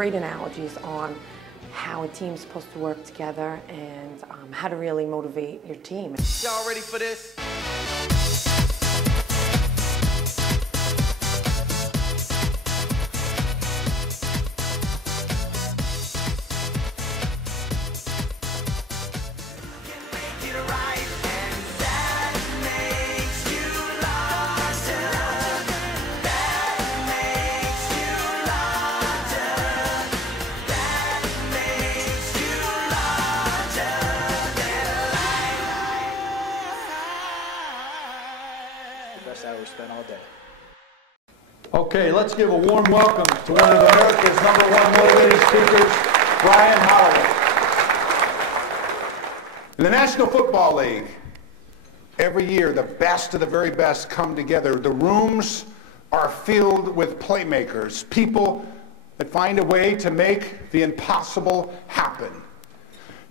great analogies on how a team's supposed to work together and how to really motivate your team. Y'all ready for this? Okay, let's give a warm welcome to one of America's #1 motivating speakers, Brian Holloway. In the National Football League, every year the best of the very best come together. The rooms are filled with playmakers, people that find a way to make the impossible happen,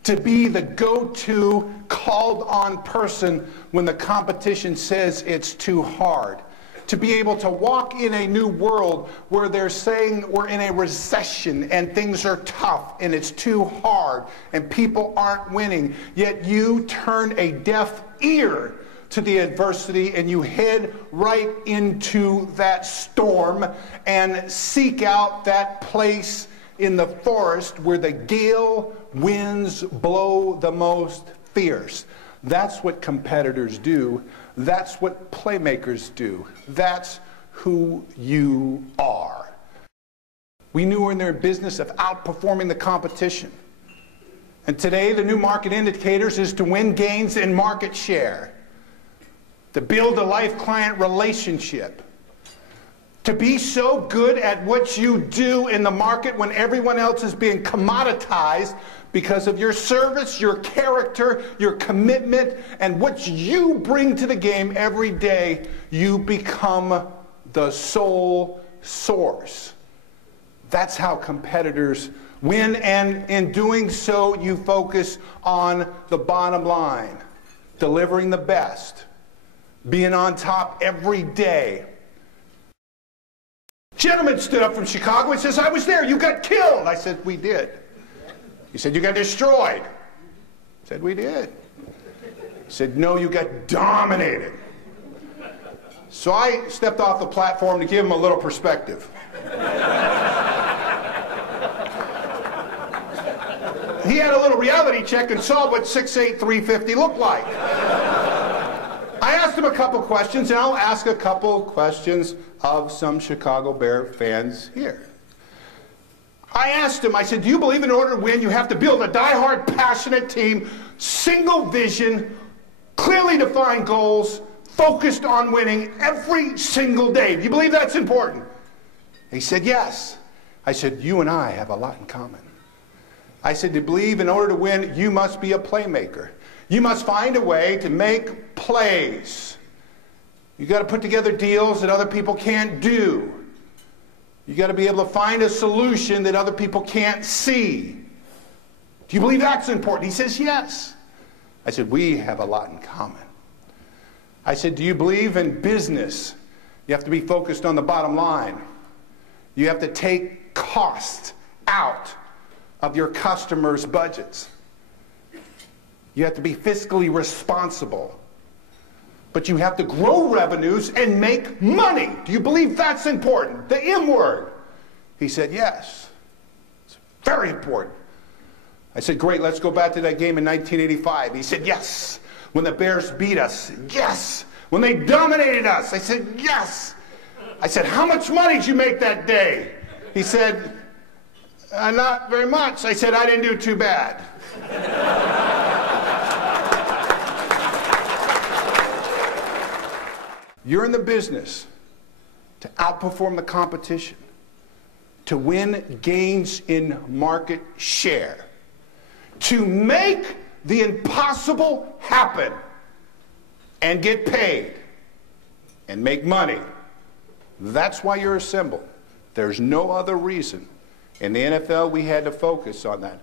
to be the go-to, called-on person when the competition says it's too hard, to be able to walk in a new world where they're saying we're in a recession and things are tough and it's too hard and people aren't winning, yet you turn a deaf ear to the adversity and you head right into that storm and seek out that place in the forest where the gale winds blow the most fierce. That's what competitors do. That's what playmakers do. That's who you are. We knew we're in their business of outperforming the competition. And today, the new market indicators is to win gains in market share, to build a life-client relationship, to be so good at what you do in the market when everyone else is being commoditized because of your service, your character, your commitment, and what you bring to the game every day. You become the sole source. That's how competitors win, and in doing so, you focus on the bottom line, delivering the best, being on top every day. Gentleman stood up from Chicago and says, "I was there, you got killed." I said, "We did." He said, "You got destroyed." I said, "We did." He said, "No, you got dominated." So I stepped off the platform to give him a little perspective. He had a little reality check and saw what 6'8", 350 looked like. I asked him a couple questions, and I'll ask a couple questions of some Chicago Bear fans here. I asked him, I said, "Do you believe in order to win, you have to build a die-hard, passionate team, single vision, clearly defined goals, focused on winning every single day? Do you believe that's important?" He said, "Yes." I said, "You and I have a lot in common." I said, "To believe in order to win, you must be a playmaker. You must find a way to make plays. You got to put together deals that other people can't do. You got to be able to find a solution that other people can't see. Do you believe that's important?" He says, "Yes." I said, "We have a lot in common." I said, "Do you believe in business? You have to be focused on the bottom line. You have to take cost out of your customers' budgets. You have to be fiscally responsible. But you have to grow revenues and make money. Do you believe that's important? The M word." He said, "Yes. It's very important." I said, "Great, let's go back to that game in 1985. He said, "Yes." When the Bears beat us, yes. When they dominated us, I said, "Yes." I said, "How much money did you make that day?" He said, "Not very much." I said, "I didn't do too bad." You're in the business to outperform the competition, to win gains in market share, to make the impossible happen and get paid and make money. That's why you're assembled. There's no other reason. In the NFL, we had to focus on that.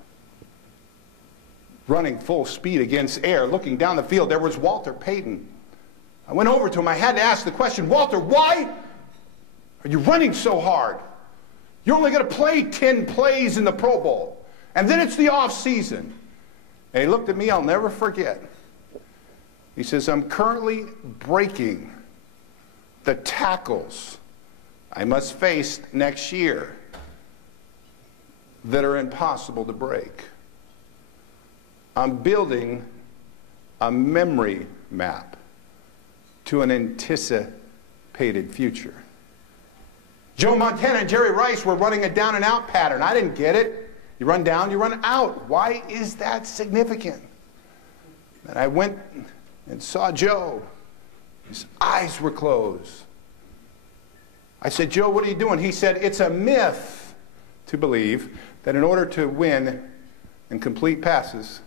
Running full speed against air, looking down the field, there was Walter Payton. I went over to him. I had to ask the question, "Walter, why are you running so hard? You're only going to play 10 plays in the Pro Bowl. And then it's the off season. And he looked at me, I'll never forget. He says, I'm currently breaking the tackles I must face next year that are impossible to break. I'm building a memory map to an anticipated future. Joe Montana and Jerry Rice were running a down and out pattern. I didn't get it. You run down, you run out. Why is that significant? And I went and saw Joe. His eyes were closed. I said, Joe, what are you doing? He said, it's a myth to believe that in order to win and complete passes,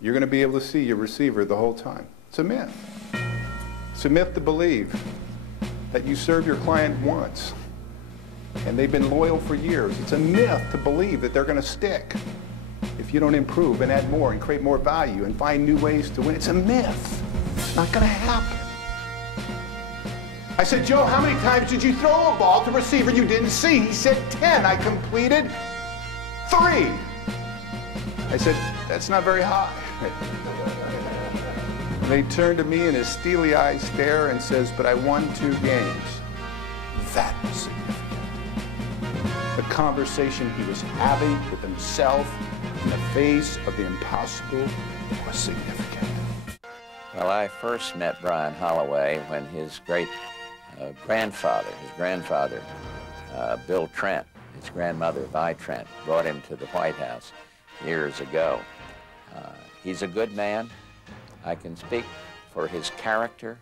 you're going to be able to see your receiver the whole time. It's a myth. It's a myth to believe that you serve your client once and they've been loyal for years. It's a myth to believe that they're going to stick if you don't improve and add more and create more value and find new ways to win. It's a myth. It's not going to happen. I said, Joe, how many times did you throw a ball to a receiver you didn't see? He said 10. I completed 3. I said, that's not very high. And he turned to me in his steely-eyed stare and says, but I won 2 games. That was significant. The conversation he was having with himself in the face of the impossible was significant. Well, I first met Brian Holloway when his great grandfather, Bill Trent, his grandmother, Vi Trent, brought him to the White House years ago. He's a good man. I can speak for his character.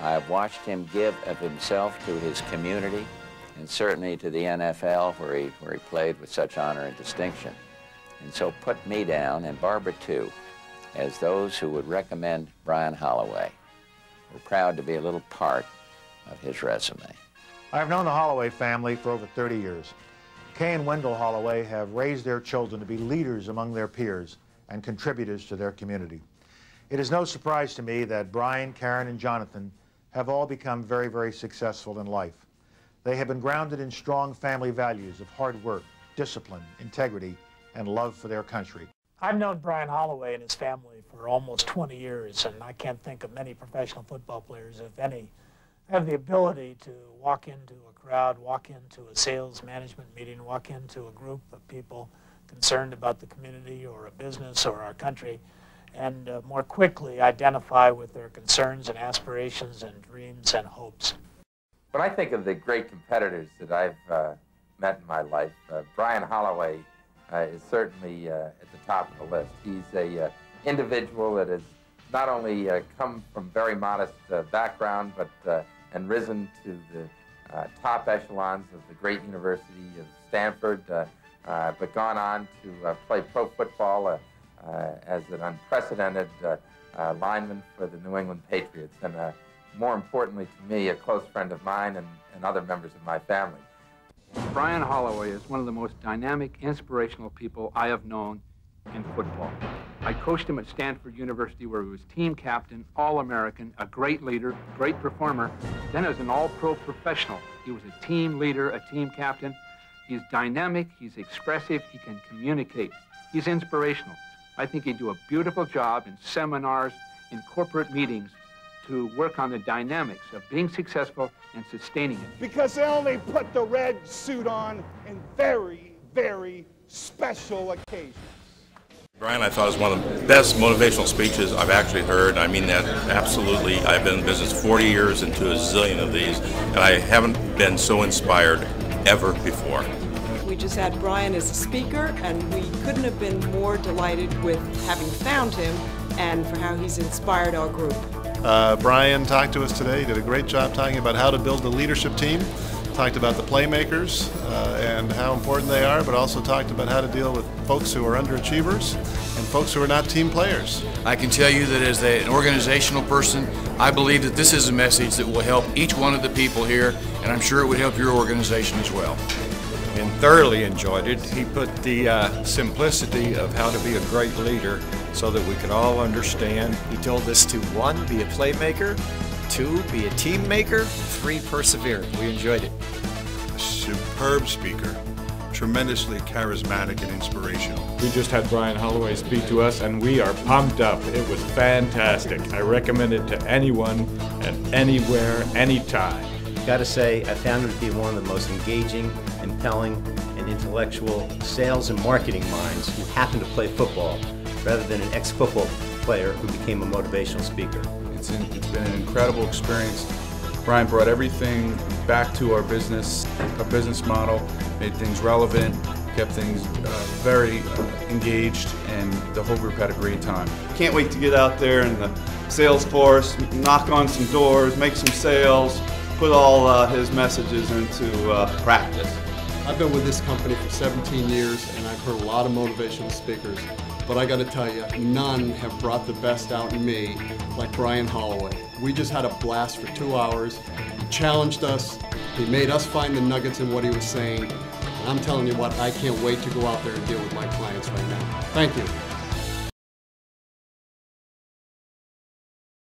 I've watched him give of himself to his community and certainly to the NFL where he played with such honor and distinction. And so put me down, and Barbara too, as those who would recommend Brian Holloway. We're proud to be a little part of his resume. I've known the Holloway family for over 30 years. Kay and Wendell Holloway have raised their children to be leaders among their peers and contributors to their community. It is no surprise to me that Brian, Karen, and Jonathan have all become very, very successful in life. They have been grounded in strong family values of hard work, discipline, integrity, and love for their country. I've known Brian Holloway and his family for almost 20 years, and I can't think of many professional football players, if any, have the ability to walk into a crowd, walk into a sales management meeting, walk into a group of people concerned about the community or a business or our country, and more quickly identify with their concerns and aspirations and dreams and hopes. When I think of the great competitors that I've met in my life, Brian Holloway is certainly at the top of the list. He's an individual that has not only come from very modest background, but and risen to the top echelons of the great University of Stanford, but gone on to play pro football as an unprecedented lineman for the New England Patriots, and more importantly to me, a close friend of mine and other members of my family. Brian Holloway is one of the most dynamic, inspirational people I have known in football. I coached him at Stanford University, where he was team captain, All-American, a great leader, great performer. Then as an all-pro professional, he was a team leader, a team captain. He's dynamic, he's expressive, he can communicate. He's inspirational. I think he'd do a beautiful job in seminars, in corporate meetings, to work on the dynamics of being successful and sustaining it. Because they only put the red suit on in very, very special occasions. Brian, I thought, was one of the best motivational speeches I've actually heard. I mean that absolutely. I've been in business 40 years and to a zillion of these, and I haven't been so inspired ever before. We just had Brian as a speaker, and we couldn't have been more delighted with having found him and for how he's inspired our group. Brian talked to us today, did a great job talking about how to build a leadership team, talked about the playmakers and how important they are, but also talked about how to deal with folks who are underachievers and folks who are not team players. I can tell you that as an organizational person, I believe that this is a message that will help each one of the people here, and I'm sure it would help your organization as well. And thoroughly enjoyed it. He put the simplicity of how to be a great leader so that we could all understand. He told us to 1, be a playmaker, 2, be a team maker, 3, persevere. We enjoyed it. A superb speaker. tremendously charismatic and inspirational. We just had Brian Holloway speak to us, and we are pumped up. It was fantastic. I recommend it to anyone, at anywhere, anytime. Got to say, I found him to be one of the most engaging, compelling, and intellectual sales and marketing minds who happened to play football rather than an ex-football player who became a motivational speaker. It's been an incredible experience. Brian brought everything back to our business model, made things relevant, kept things very engaged, and the whole group had a great time. Can't wait to get out there in the sales force, knock on some doors, make some sales, put all his messages into practice. I've been with this company for 17 years, and I've heard a lot of motivational speakers, but I got to tell you, none have brought the best out in me like Brian Holloway. We just had a blast for 2 hours. He challenged us. He made us find the nuggets in what he was saying. And I'm telling you what, I can't wait to go out there and deal with my clients right now. Thank you.